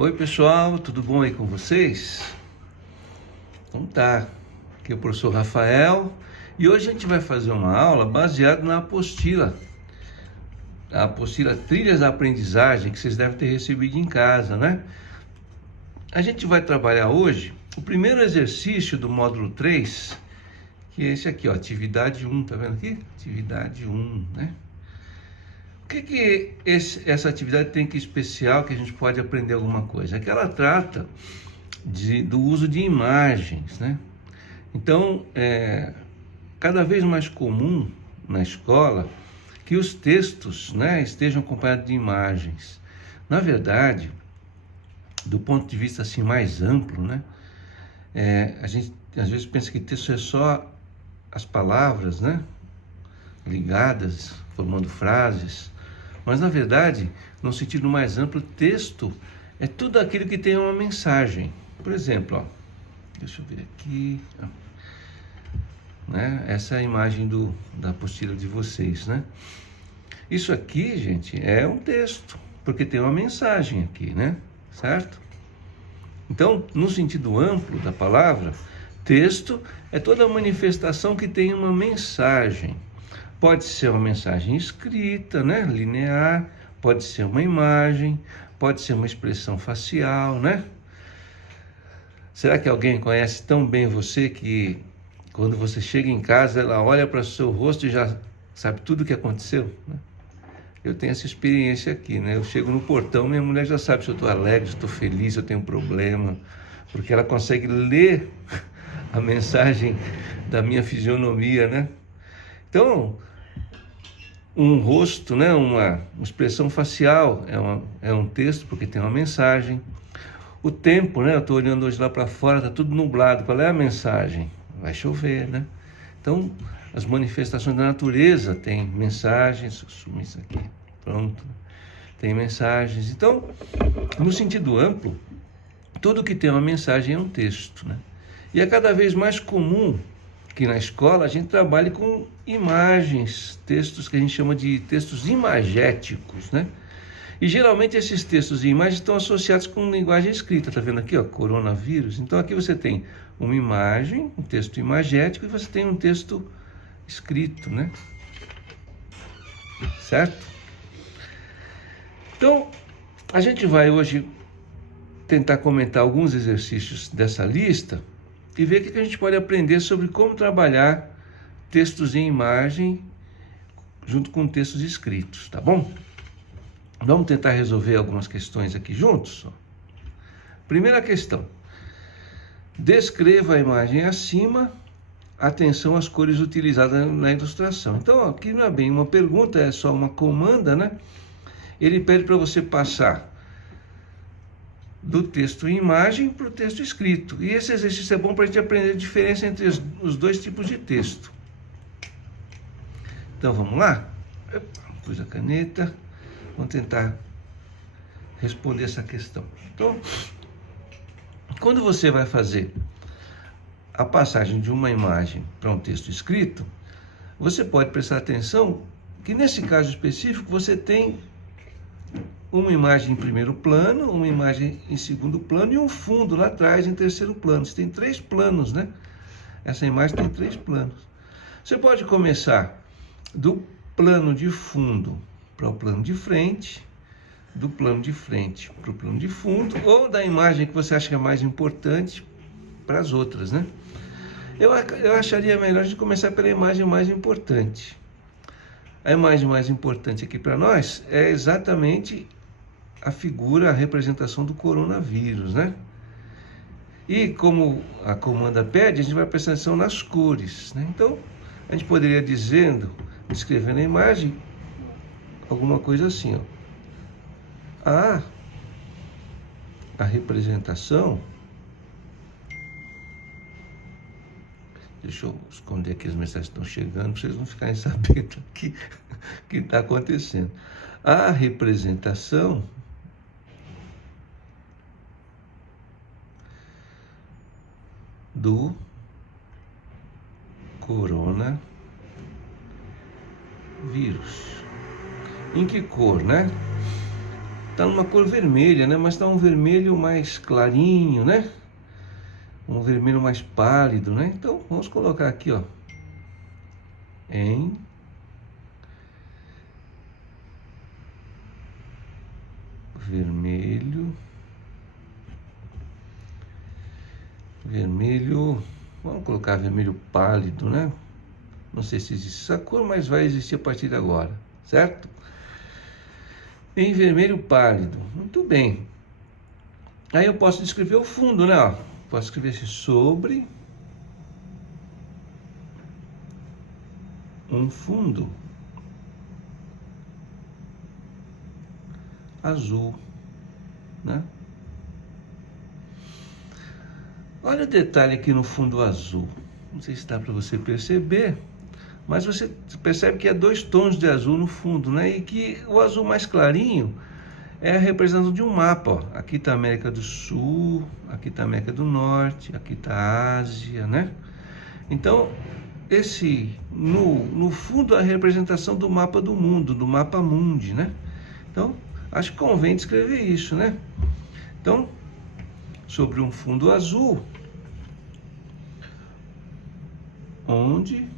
Oi pessoal, tudo bom aí com vocês? Então tá, aqui é o professor Rafael e hoje a gente vai fazer uma aula baseada na apostila, a apostila Trilhas da Aprendizagem, que vocês devem ter recebido em casa, né? A gente vai trabalhar hoje o primeiro exercício do módulo 3, que é esse aqui, ó, atividade 1, tá vendo aqui? Atividade 1, né? O que essa atividade tem que especial que a gente pode aprender alguma coisa? É que ela trata do uso de imagens, né? Então, cada vez mais comum na escola que os textos, né, estejam acompanhados de imagens. Na verdade, do ponto de vista assim mais amplo, né, a gente às vezes pensa que texto é só as palavras, né, ligadas, formando frases. Mas, na verdade, no sentido mais amplo, texto é tudo aquilo que tem uma mensagem. Por exemplo, ó, deixa eu ver aqui, ó, né? Essa é a imagem da apostila de vocês, né? Isso aqui, gente, é um texto, porque tem uma mensagem aqui, né? Certo? Então, no sentido amplo da palavra, texto é toda manifestação que tem uma mensagem. Pode ser uma mensagem escrita, né, linear, pode ser uma imagem, pode ser uma expressão facial, né? Será que alguém conhece tão bem você que quando você chega em casa, ela olha para o seu rosto e já sabe tudo o que aconteceu, né? Eu tenho essa experiência aqui, né? Eu chego no portão, minha mulher já sabe se eu estou alegre, se eu estou feliz, se eu tenho um problema, porque ela consegue ler a mensagem da minha fisionomia, né? Então, um rosto, né, uma expressão facial é um texto porque tem uma mensagem. O tempo, né, eu estou olhando hoje lá para fora, está tudo nublado. Qual é a mensagem? Vai chover, né? Então, as manifestações da natureza têm mensagens. Sumi isso aqui, pronto. Tem mensagens. Então, no sentido amplo, tudo que tem uma mensagem é um texto, né? E é cada vez mais comum que na escola a gente trabalhe com imagens, textos que a gente chama de textos imagéticos, né? E geralmente esses textos e imagens estão associados com linguagem escrita, tá vendo aqui, ó, coronavírus? Então aqui você tem uma imagem, um texto imagético, e você tem um texto escrito, né? Certo? Então, a gente vai hoje tentar comentar alguns exercícios dessa lista e ver o que a gente pode aprender sobre como trabalhar textos em imagem junto com textos escritos, tá bom? Vamos tentar resolver algumas questões aqui juntos? Primeira questão. Descreva a imagem acima, atenção às cores utilizadas na ilustração. Então, aqui não é bem uma pergunta, é só uma comanda, né? Ele pede para você passar do texto em imagem para o texto escrito. E esse exercício é bom para a gente aprender a diferença entre os dois tipos de texto. Então vamos lá? Pus a caneta, vamos tentar responder essa questão. Então, quando você vai fazer a passagem de uma imagem para um texto escrito, você pode prestar atenção que nesse caso específico você tem uma imagem em primeiro plano, uma imagem em segundo plano e um fundo lá atrás em terceiro plano. Você tem 3 planos, né? Essa imagem tem 3 planos. Você pode começar do plano de fundo para o plano de frente, do plano de frente para o plano de fundo, ou da imagem que você acha que é mais importante para as outras, né? Eu acharia melhor a gente começar pela imagem mais importante. A imagem mais importante aqui para nós é exatamente a figura, a representação do coronavírus, né? E como a comanda pede, a gente vai prestar atenção nas cores, né? Então, a gente poderia descrevendo a imagem, alguma coisa assim, ó. A representação, deixa eu esconder aqui as mensagens que estão chegando, para vocês não ficarem sabendo o que está acontecendo. A representação do coronavírus. Em que cor, né? tá numa cor vermelha, né? Mas tá um vermelho mais clarinho, né? Um vermelho mais pálido, né? Então, vamos colocar aqui, ó, em vermelho, vamos colocar vermelho pálido, né? Não sei se existe essa cor, mas vai existir a partir de agora, certo? Em vermelho pálido, muito bem. Aí eu posso descrever o fundo, né? Ó, posso escrever assim, sobre um fundo azul, né? Olha o detalhe aqui no fundo azul. Não sei se dá para você perceber, mas você percebe que há 2 tons de azul no fundo, né? E que o azul mais clarinho é a representação de um mapa, ó. Aqui está a América do Sul, aqui está a América do Norte, aqui está a Ásia, né? Então, no fundo, a representação do mapa do mundo, do mapa mundi, né? Então, acho que convém descrever isso, né? Então, sobre um fundo azul, onde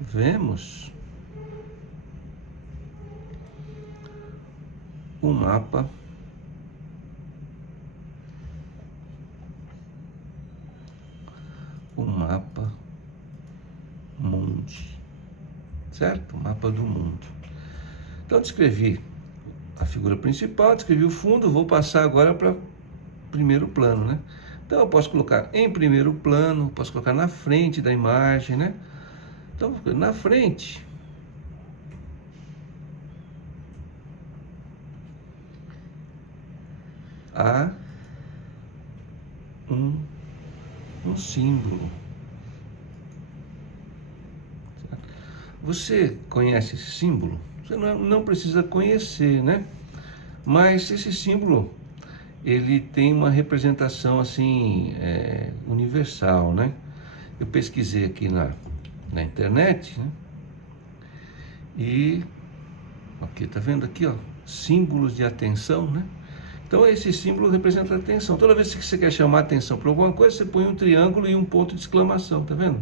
vemos o mapa mundi, certo? O mapa do mundo. Então, descrevi a figura principal, descrevi o fundo, vou passar agora para primeiro plano, né? Então, eu posso colocar em primeiro plano, posso colocar na frente da imagem, né? Então, na frente, há um símbolo. Você conhece esse símbolo? Você não precisa conhecer, né? Mas esse símbolo, ele tem uma representação assim, universal, né? Eu pesquisei aqui na internet, né? E aqui, tá vendo aqui, ó, símbolos de atenção, né? Então esse símbolo representa a atenção. Toda vez que você quer chamar a atenção para alguma coisa, você põe um triângulo e um ponto de exclamação, tá vendo?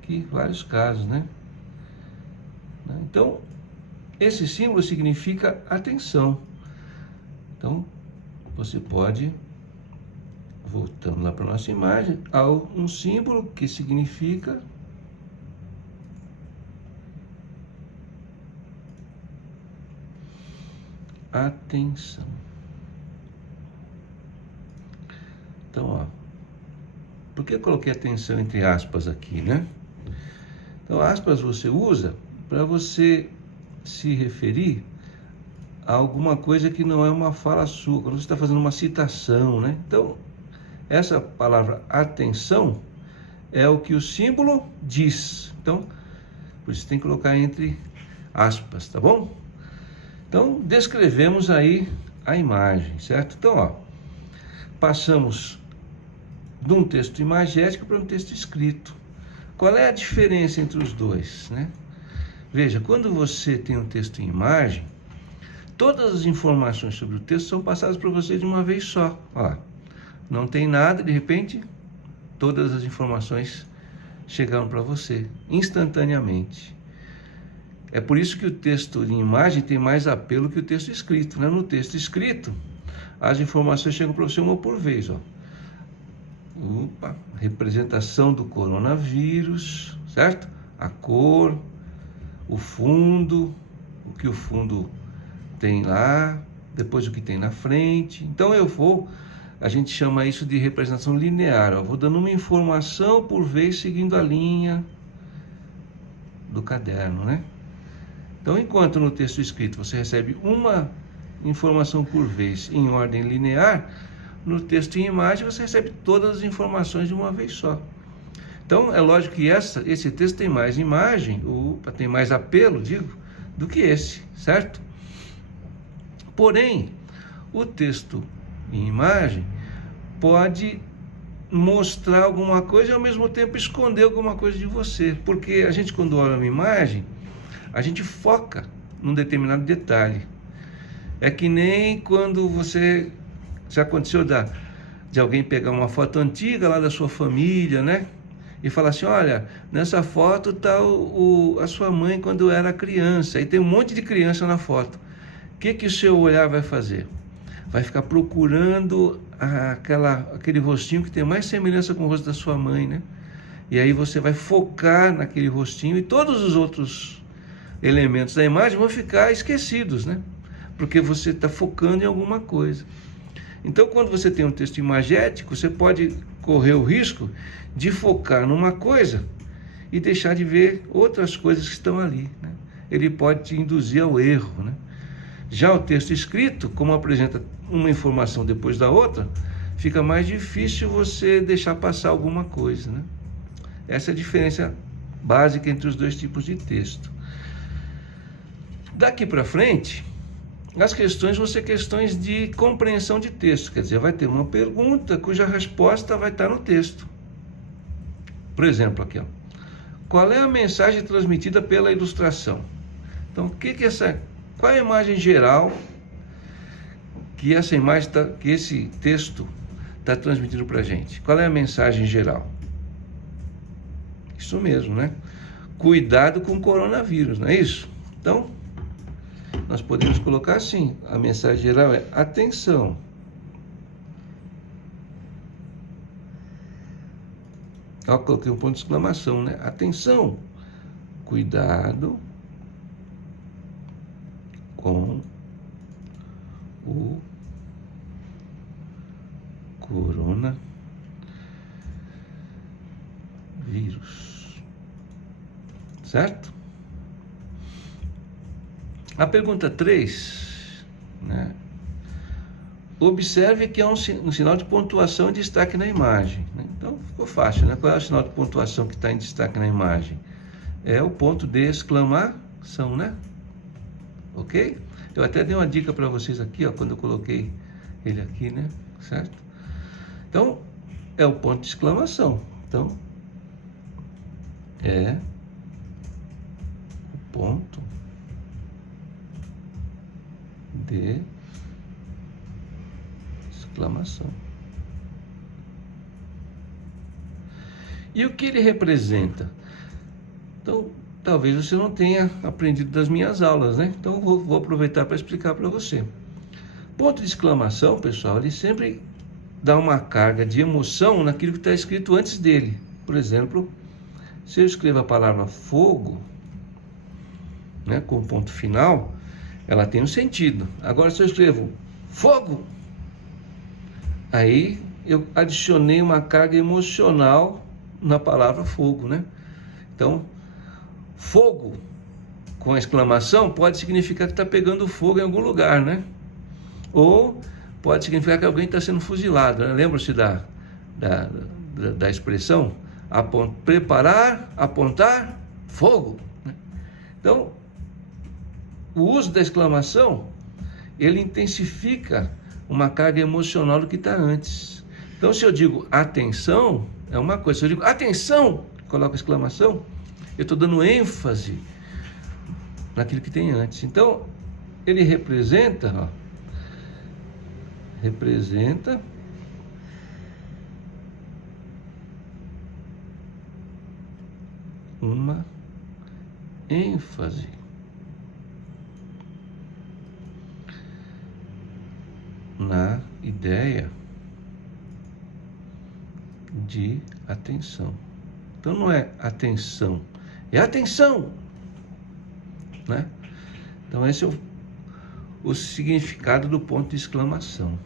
Aqui vários casos, né? Então esse símbolo significa atenção. Então você pode, voltando lá para a nossa imagem, há um símbolo que significa atenção. Então, ó, por que eu coloquei atenção entre aspas aqui, né? Então, aspas você usa para você se referir a alguma coisa que não é uma fala sua, quando você está fazendo uma citação, né? Então, essa palavra atenção é o que o símbolo diz. Então, por isso tem que colocar entre aspas, tá bom? Então, descrevemos aí a imagem, certo? Então, ó, passamos de um texto imagético para um texto escrito. Qual é a diferença entre os dois, né? Veja, quando você tem um texto em imagem, todas as informações sobre o texto são passadas para você de uma vez só. Ó, não tem nada, de repente, todas as informações chegaram para você instantaneamente. É por isso que o texto em imagem tem mais apelo que o texto escrito, né? No texto escrito, as informações chegam para você uma por vez, ó. Opa, representação do coronavírus, certo? A cor, o fundo, o que o fundo tem lá, depois o que tem na frente. Então a gente chama isso de representação linear, ó. Vou dando uma informação por vez seguindo a linha do caderno, né? Então, enquanto no texto escrito você recebe uma informação por vez em ordem linear, no texto em imagem você recebe todas as informações de uma vez só. Então, é lógico que esse texto tem mais imagem, tem mais apelo, do que esse, certo? Porém, o texto em imagem pode mostrar alguma coisa e ao mesmo tempo esconder alguma coisa de você, porque a gente, quando olha uma imagem, a gente foca num determinado detalhe. É que nem quando você... Já aconteceu de alguém pegar uma foto antiga lá da sua família, né? E falar assim, olha, nessa foto está a sua mãe quando era criança. Aí tem um monte de criança na foto. O que o seu olhar vai fazer? Vai ficar procurando aquele rostinho que tem mais semelhança com o rosto da sua mãe, né? E aí você vai focar naquele rostinho e todos os outros elementos da imagem vão ficar esquecidos, né? Porque você está focando em alguma coisa. Então, quando você tem um texto imagético, você pode correr o risco de focar numa coisa e deixar de ver outras coisas que estão ali, né? Ele pode te induzir ao erro, né? Já o texto escrito, como apresenta uma informação depois da outra, fica mais difícil você deixar passar alguma coisa, né? Essa é a diferença básica entre os dois tipos de texto. Daqui para frente, as questões vão ser questões de compreensão de texto, quer dizer, vai ter uma pergunta cuja resposta vai estar no texto. Por exemplo, aqui, ó. Qual é a mensagem transmitida pela ilustração? Então, qual é a imagem geral que esse texto está transmitindo para a gente? Qual é a mensagem geral? Isso mesmo, né? Cuidado com o coronavírus, não é isso? Então, nós podemos colocar assim, a mensagem geral é atenção. Eu coloquei um ponto de exclamação, né? Atenção, cuidado com o coronavírus. Certo? A pergunta 3, né? Observe que há um sinal de pontuação em destaque na imagem, né? Então, ficou fácil, né? Qual é o sinal de pontuação que está em destaque na imagem? É o ponto de exclamação, né? Ok? Eu até dei uma dica para vocês aqui, ó, quando eu coloquei ele aqui, né? Certo? Então, é o ponto de exclamação. Então, é o ponto de exclamação. E o que ele representa? Então, talvez você não tenha aprendido das minhas aulas, né? Então, vou aproveitar para explicar para você. Ponto de exclamação, pessoal, ele sempre dá uma carga de emoção naquilo que está escrito antes dele. Por exemplo, se eu escrevo a palavra fogo, né, com ponto final, ela tem um sentido. Agora, se eu escrevo fogo, aí eu adicionei uma carga emocional na palavra fogo, né? Então, fogo com exclamação pode significar que está pegando fogo em algum lugar, né? Ou pode significar que alguém está sendo fuzilado, né? Lembra-se da expressão? Preparar, apontar, fogo, né? Então, o uso da exclamação, ele intensifica uma carga emocional do que está antes. Então, se eu digo atenção, é uma coisa. Se eu digo atenção, coloco exclamação, eu estou dando ênfase naquilo que tem antes. Então, ele representa uma ênfase. Na ideia de atenção. Então não é atenção, é atenção, né? Então esse é o significado do ponto de exclamação.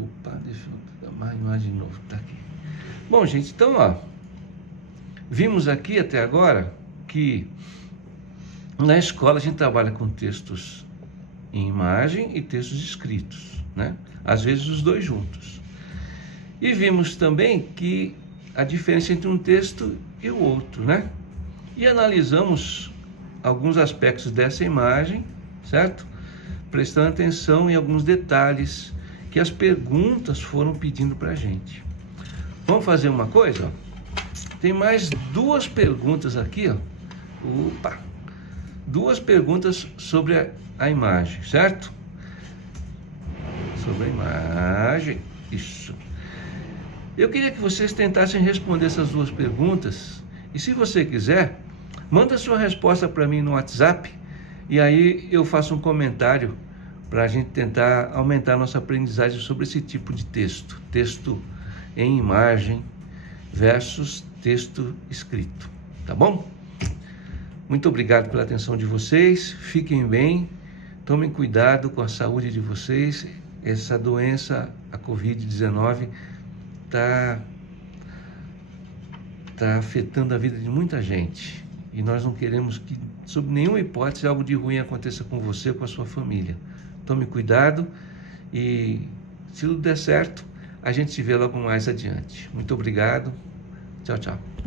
Opa, deixa eu dar mais imagem de novo, tá aqui. Bom, gente, então, ó, vimos aqui até agora que na escola a gente trabalha com textos em imagem e textos escritos, né? Às vezes os dois juntos. E vimos também que a diferença entre um texto e o outro, né? E analisamos alguns aspectos dessa imagem, certo? Prestando atenção em alguns detalhes que as perguntas foram pedindo para a gente. Vamos fazer uma coisa? Ó. Tem mais 2 perguntas aqui, ó. Opa! 2 perguntas sobre a imagem, certo? Sobre a imagem, isso. Eu queria que vocês tentassem responder essas 2 perguntas. E se você quiser, manda sua resposta para mim no WhatsApp. E aí eu faço um comentário para a gente tentar aumentar a nossa aprendizagem sobre esse tipo de texto. Texto em imagem versus texto escrito. Tá bom? Muito obrigado pela atenção de vocês. Fiquem bem. Tomem cuidado com a saúde de vocês. Essa doença, a Covid-19, está afetando a vida de muita gente. E nós não queremos que, sob nenhuma hipótese, algo de ruim aconteça com você ou com a sua família. Tome cuidado e, se tudo der certo, a gente se vê logo mais adiante. Muito obrigado. Tchau, tchau.